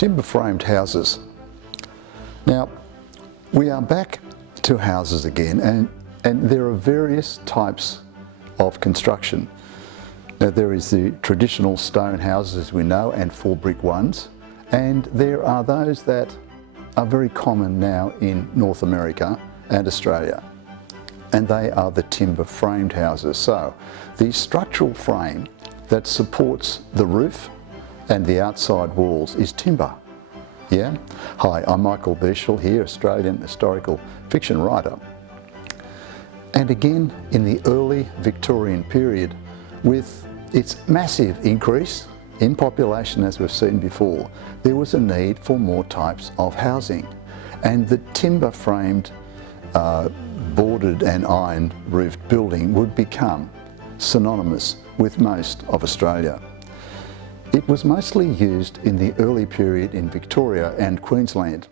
timber framed houses. Now, we are back to houses again, and there are various types of construction. Now, there is the traditional stone houses as we know, and full brick ones, and there are those that are very common now in North America and Australia, and they are the timber framed houses. So the structural frame that supports the roof and the outside walls is timber. Yeah? Hi, I'm Michael Birchall here, Australian historical fiction writer. And again, in the early Victorian period, with its massive increase in population as we've seen before, there was a need for more types of housing. And the timber framed, boarded and iron roofed building would become synonymous with most of Australia. It was mostly used in the early period in Victoria and Queensland,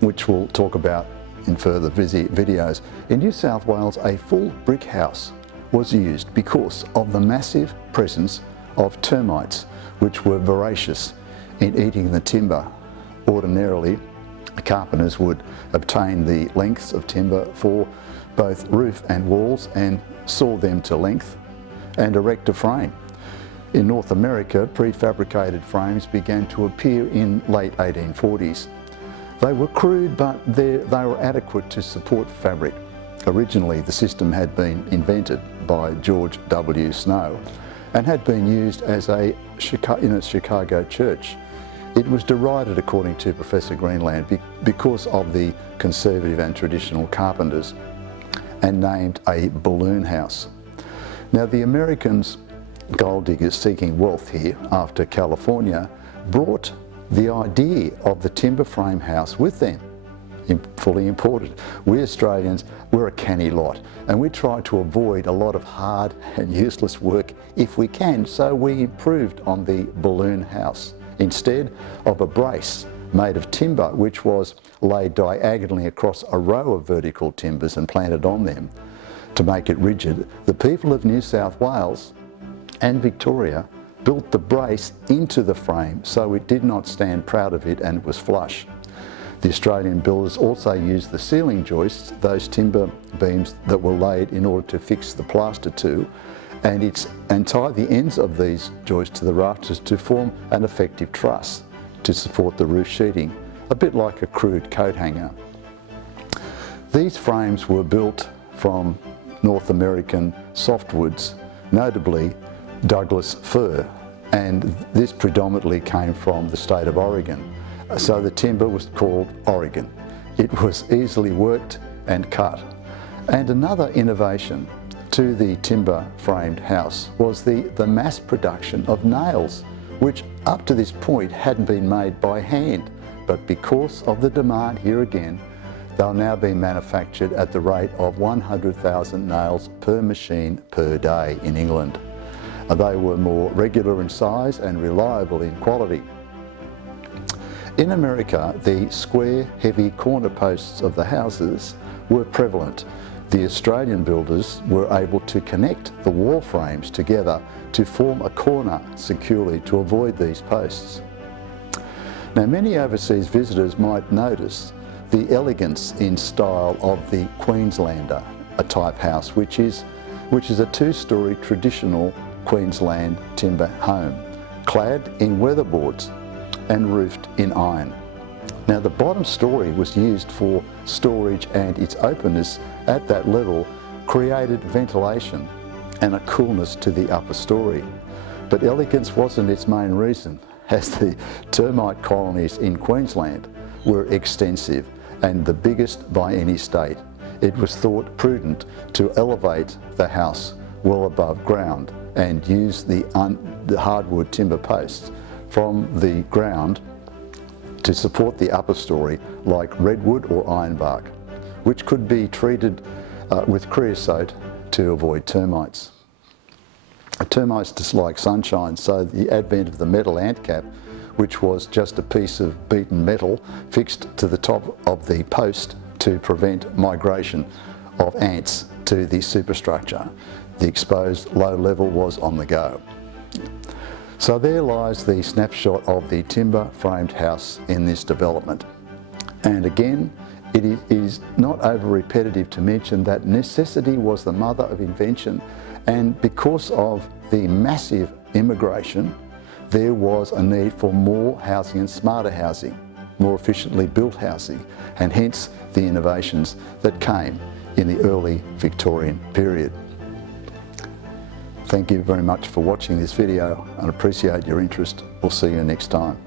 which we'll talk about in further videos. In New South Wales, a full brick house was used because of the massive presence of termites, which were voracious in eating the timber. Ordinarily, carpenters would obtain the lengths of timber for both roof and walls and saw them to length and erect a frame. In North America, prefabricated frames began to appear in late 1840s. They were crude, but they were adequate to support fabric. Originally, the system had been invented by George W. Snow and had been used as in a Chicago church. It was derided, according to Professor Greenland, because of the conservative and traditional carpenters, and named a balloon house. Now, the Americans, gold diggers seeking wealth here after California, brought the idea of the timber frame house with them, fully imported. We Australians, we're a canny lot, and we try to avoid a lot of hard and useless work if we can, so we improved on the balloon house instead of a brace made of timber, which was laid diagonally across a row of vertical timbers and planted on them to make it rigid. The people of New South Wales and Victoria built the brace into the frame so it did not stand proud of it and it was flush. The Australian builders also used the ceiling joists, those timber beams that were laid in order to fix the plaster to, and tie the ends of these joists to the rafters to form an effective truss to support the roof sheeting, a bit like a crude coat hanger. These frames were built from North American softwoods, notably Douglas fir, and this predominantly came from the state of Oregon. So the timber was called Oregon. It was easily worked and cut. And another innovation to the timber framed house was the mass production of nails, which up to this point hadn't been made by hand, but because of the demand here again, they'll now be manufactured at the rate of 100,000 nails per machine per day in England. They were more regular in size and reliable in quality. In America, the square, heavy corner posts of the houses were prevalent. The Australian builders were able to connect the wall frames together to form a corner securely to avoid these posts. Now, many overseas visitors might notice the elegance in style of the Queenslander, a type house, which is a two-storey traditional Queensland timber home, clad in weatherboards and roofed in iron. Now, the bottom story was used for storage, and its openness at that level created ventilation and a coolness to the upper story. But elegance wasn't its main reason, as the termite colonies in Queensland were extensive and the biggest by any state. It was thought prudent to elevate the house well above ground and use the hardwood timber posts from the ground to support the upper story, like redwood or ironbark, which could be treated with creosote to avoid termites. Termites dislike sunshine, so the advent of the metal ant cap, which was just a piece of beaten metal fixed to the top of the post to prevent migration of ants to the superstructure. The exposed low level was on the go. So there lies the snapshot of the timber framed house in this development. And again, it is not over repetitive to mention that necessity was the mother of invention, and because of the massive immigration, there was a need for more housing and smarter housing, more efficiently built housing, and hence the innovations that came in the early Victorian period. Thank you very much for watching this video and appreciate your interest. We'll see you next time.